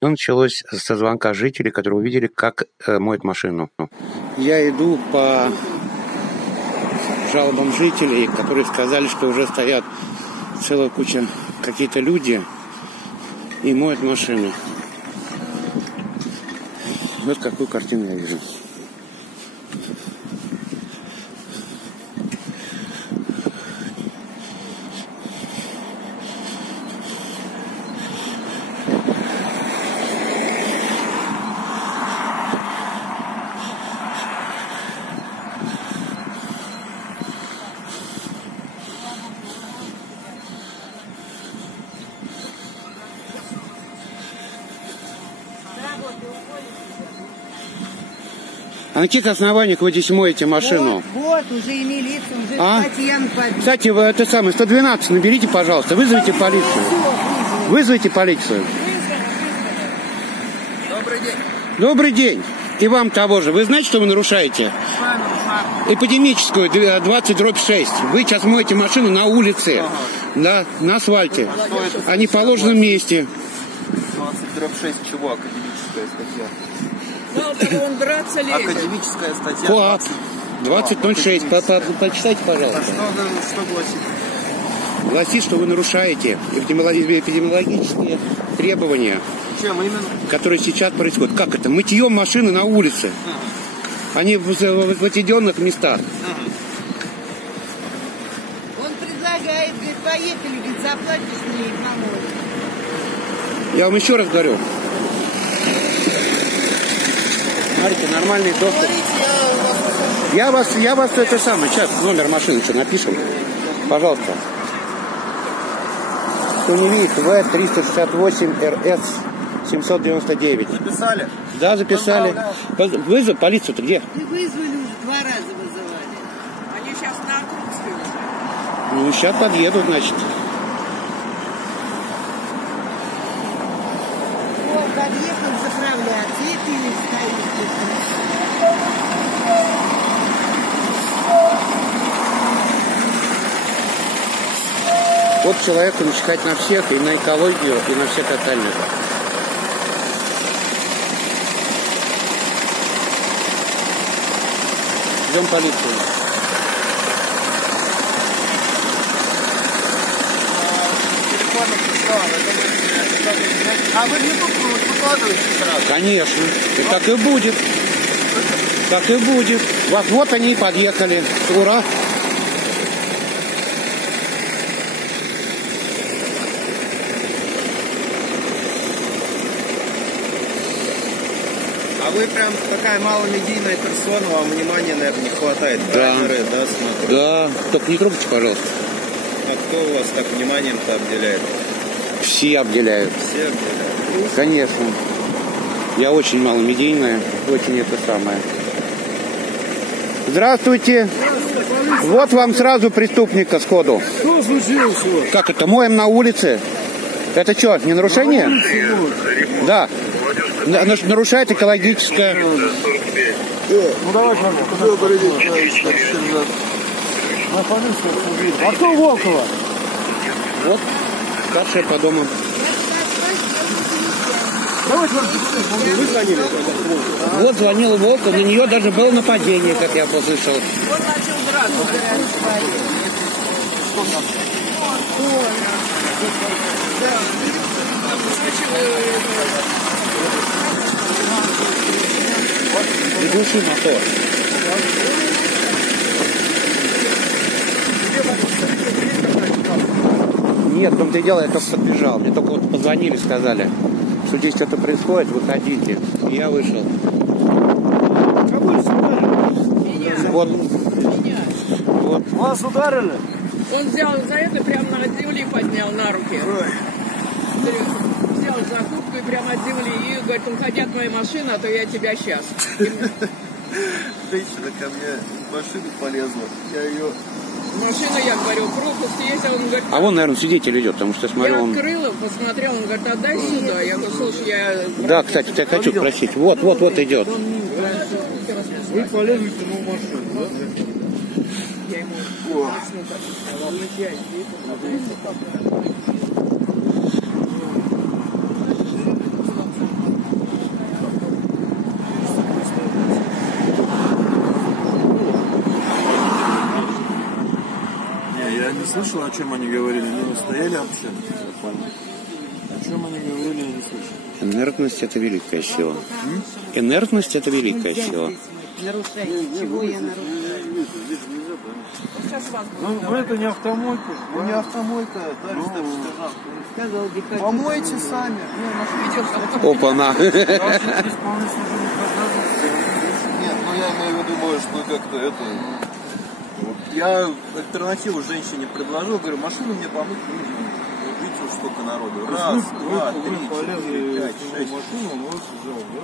Все началось со звонка жителей, которые увидели, как моют машину. Я иду по жалобам жителей, которые сказали, что уже стоят целая куча какие-то люди и моют машину. Вот какую картину я вижу. А на каких основаниях вы здесь моете машину? Вот уже и милиция, уже статья нападет. Кстати, вы это самое, 112 наберите, пожалуйста, вызовите полицию. Вызовите полицию. Добрый день. Добрый день. И вам того же. Вы знаете, что вы нарушаете? Эпидемическую 20/6. Вы сейчас моете машину на улице, да, на асфальте, а не в положенном месте. 20/6 чего? Академическая статья. Мало того, он драться лезет. Академическая статья. КоАП 20/06. Почитайте, пожалуйста. Что гласит? Гласит, что вы нарушаете эпидемиологические требования, которые сейчас происходят. Как это? Мытьем машины на улице, а не в отведенных местах. Он предлагает, говорит, поехали, говорит, заплатишь мне и поможешь. Я вам еще раз говорю. Смотрите, нормальный доступ. Я вас это самое, сейчас номер машины что напишем. Пожалуйста. Кто не видит, В-368 РС 799. Записали? Да, записали. Вызов, полицию-то где? Мы вызвали уже, 2 раза вызывали. Они сейчас на Крупской уже. Ну, сейчас подъедут, значит. О, подъехал заправляться, и ты стоишь. Вот человеку начихать на всех, и на экологию, и на всех остальных. Ждем полицию. А вы не тут выкладываете сразу? Конечно. И так и будет. Так и будет. Вот они и подъехали. Ура! А вы прям такая маломедийная персона, вам внимания, наверное, не хватает. Да. Камеры, да, смотрю. Да. Только не трогайте, пожалуйста. А кто у вас так вниманием-то обделяет? Все обделяют. Все обделяют? Конечно. Я очень маломедийная, очень это самое. Здравствуйте. Вот вам сразу преступника сходу. Что случилось? Как это? Моем на улице? Это что, не нарушение? Да. Нарушает экологическое. Ну давайте, добрый день, товарищ сержант. А кто Волкова? Вот, старшая по дому. Давайте вы звонили. Вот звонил Волков, на нее даже было нападение, как я послышал. Он начал драться. Приглуши мотор. Нет, в том-то и дело, я только подбежал. Мне только вот позвонили, сказали, что здесь что-то происходит, выходите. И я вышел. Кого ударили? Вот. Меня. Вот. Вас ударили? Он взял за это, прямо от земли поднял на руки. Взял за куртку и прямо от земли. И говорит, уходи от моей машины, а то я тебя сейчас. Женщина ко мне в машину полезла. Я ее... Машина, я говорю, пропуск есть, а он говорит... А вон, наверное, свидетель идет, потому что я смотрю, Я он... открыла, посмотрел, он говорит, отдай сюда. Я говорю, слушай, я... Да, кстати, я хочу спросить. Вот идет. Вы полезли в новую машину, да? Я ему... слышал, о чем они говорили? Не стояли вообще? Я понял. О чем они говорили, я не слышал. Инертность – это великая сила. Инертность – это великая сила. Нарушайте. Чего я нарушаю? Ну, это не автомойка. Ну, не автомойка, товарищ старший сержант. Сказал, диктатор. Помойте сами. Опа-на. Нет, ну я имею в виду, что как-то это... Вот я альтернативу женщине предложил, говорю, машину мне помыть нужно. Видите, уж сколько народу. Раз, два, три, 4, 5, 6. Машину он вас взял, да?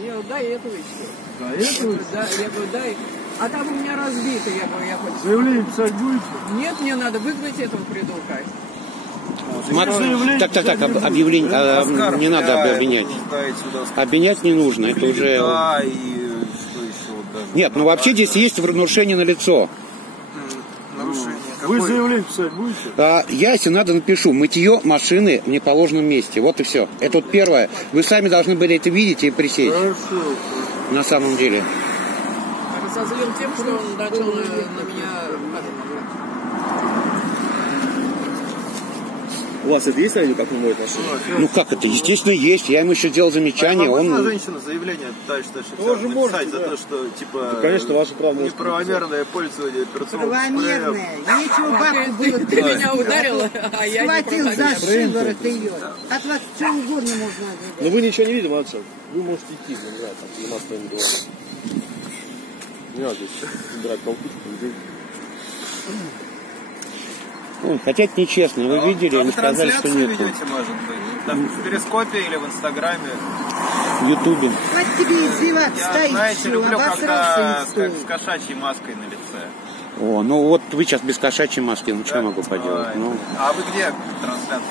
Я говорю, дай эту еще. Да, это? Да, я говорю, дай. А там у меня разбито, я говорю, я хочу. Заявление писать будете? Нет, мне надо выгнать этого придурка. Так, объявление, не надо обвинять. Обвинять не нужно, это уже... Нет, ну вообще здесь есть нарушение на лицо. Вы заявление писать будете? Я, если надо, напишу. Мытье машины в неположенном месте. Вот и все. Это вот первое. Вы сами должны были это видеть и пресечь. Хорошо. На самом деле. Разозлил тем, что он начал на меня... У вас это есть на видео, как он моет машину? Ну как это? Естественно, есть. Я ему еще делал замечание. Можно женщина заявление, товарищ старший, написать за то, что, типа, да, конечно, ваше право неправомерное пользование операционным спреем. Правомерное. Нечего бабку было. Ты меня ударила, а я не схватил за шиворот ее. От вас что угодно можно ожидать. Но вы ничего не видите, молодцы. Вы можете идти, не знаю, там, у нас кто-нибудь говорит. Не надо здесь убирать толкучку людей. Хотя это нечестно. Вы видели, они сказали, что нет. Ведете, может быть? Там в Перископе или в Инстаграме? В Ютубе. Хватит тебе издеваться, Я, стоишь, знаете, люблю, обосрался когда не стоит. с кошачьей маской на лице. Ну вот вы сейчас без кошачьей маски, ну что могу поделать? Ну. А вы где трансляция?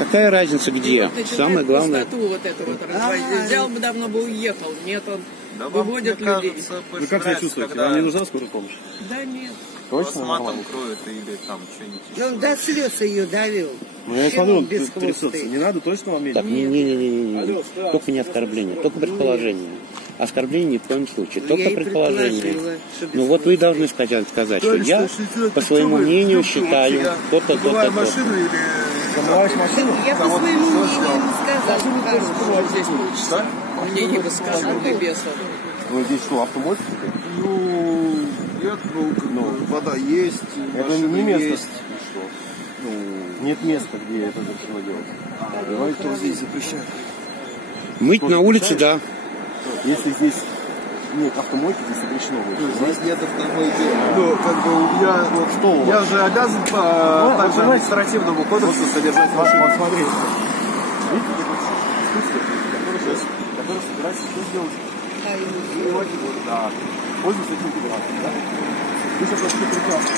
Какая разница где? Самое главное. Вот эту вот разводить. Взял бы, давно бы уехал. Нет, он выводит людей. Вы как себя чувствуете? Вам не нужна скорая помощь? Да нет. Точно? Матом кроет или там что-нибудь еще? Он до слез ее довел. Ну я смотрю, он трясется. Не надо точно вам Так, не. Только не оскорбление, только предположение. Оскорбление ни в коем случае, только предположение. Ну вот вы должны сказать, что я по своему мнению считаю то-то, то-то, то-то. Замываешь машину? Я по своему мнению не сказал. Вот здесь получится. Мне не высказывал и бесов. Вы здесь что, автомойка? Ну, нет, вода есть, это не место. Есть. Нет места, где это запрещено делать. Давай, кто здесь запрещает? Мыть на улице, да. Если здесь нет автомойки, здесь запрещено будет. Здесь нет автомойки. Ну, как бы у меня, вот что у вас? Я же обязан по также административному кодексу содержать машину. Вот смотрите. Видите, который собирается что сделать? Да. Пользуйтесь этим гидратом, да? Вы сейчас вообще прекрасно.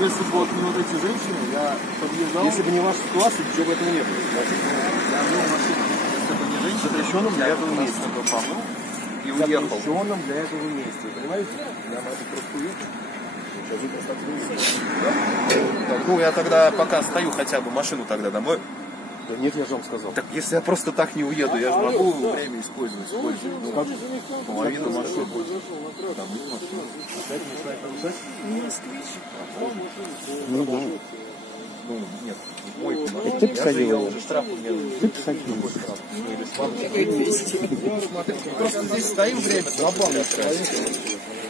Если бы вот не вот эти женщины, я подъезжал. Если бы не ваша ситуация, ничего бы этого не было. Я вел машину, если бы не женщина, запрещенным для этого месте. Помыл и уехал. Запрещенным для этого места. Понимаете? Я на это просто уехал. Сейчас вы просто ответите. Ну, я тогда пока стою хотя бы машину тогда домой. Да нет, я же вам сказал. Так если я просто так не уеду, я же могу время использовать. Ну как? Половину машины будет. Там нет машины. Опять начинает нарушать? Москвич. Ну да. Ну нет, мой машина. Ты посадил его? Ты посадил. Просто здесь стоим время.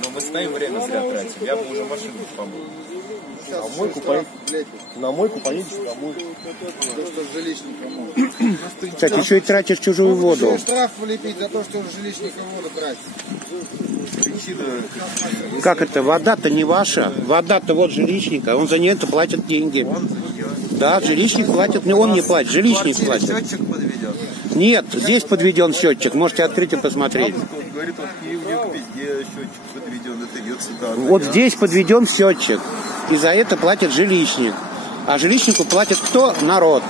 Но мы стоим время зря тратим. Я бы уже машину помыл. На мойку поедешь домой. Кстати, еще и тратишь чужую воду. Штраф влепить за то, что он жилищника воду тратит. Как это? Вода-то не ваша. Вода-то вот жилищника. Он за нее платит деньги. Да, жилищник платит. Он не платит, жилищник платит. Счетчик подведен? Нет, здесь подведен счетчик. Можете открыть и посмотреть. Говорит, вот Киев везде счетчик подведен. Это идет сюда. Вот здесь подведен счетчик. И за это платит жилищник. А жилищнику платит кто? Народ.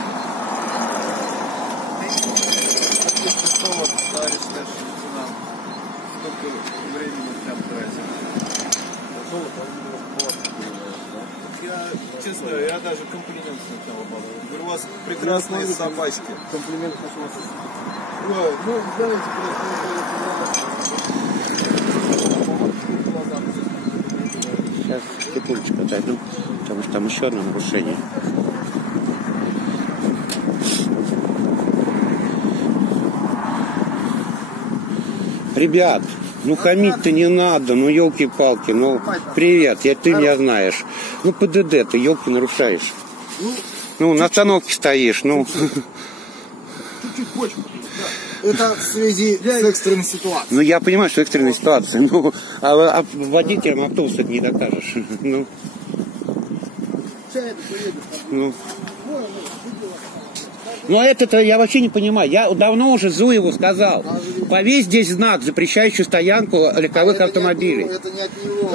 Честно, я даже комплимент сначала подал. Говорю, у вас прекрасные собачки. Комплимент у вас. Ну, знаете, просто сейчас секундочку отойду, потому что там еще одно нарушение. Ребят, ну хамить-то не надо, ну елки-палки, ну привет, ты меня знаешь. Ну ПДД ты, елки, нарушаешь. Ну на остановке стоишь, ну. Это в связи с экстренной ситуацией. Ну я понимаю, что экстренная ситуация, ну а водителям автобуса это не докажешь. Ну это-то я вообще не понимаю. Я давно уже Зуеву сказал. Повесь здесь знак, запрещающий стоянку легковых автомобилей. Это не от него.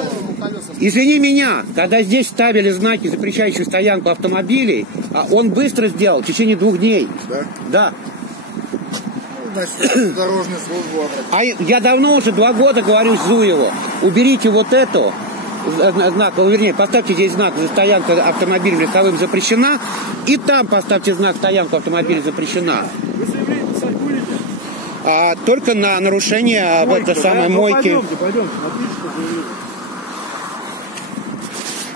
Извини меня, когда здесь ставили знаки, запрещающие стоянку автомобилей, он быстро сделал, в течение 2 дней. Да? Да. Значит, дорожную службу. А я давно уже 2 года говорю Зуеву, уберите вот эту знак, вернее, поставьте здесь знак «Стоянка автомобилей легковым запрещена», и там поставьте знак «Стоянка автомобилей запрещена». Вы заявление писать будете? Только на нарушение Мойка, этой самой мойки. Пойдемте, напишите заявление.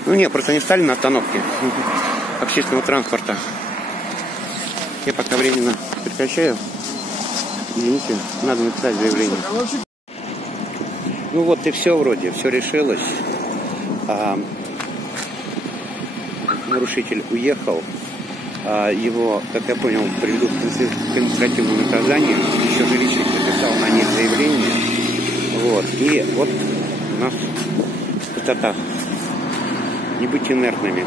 Ну нет, просто они встали на остановке общественного транспорта. Я пока временно прекращаю. Извините, надо написать заявление. Ну вот и все вроде, все решилось. Нарушитель уехал. Его, как я понял, приведут к административному наказанию. Еще жилищник написал на них заявление. Вот. И вот у нас пустота. Не быть инертными.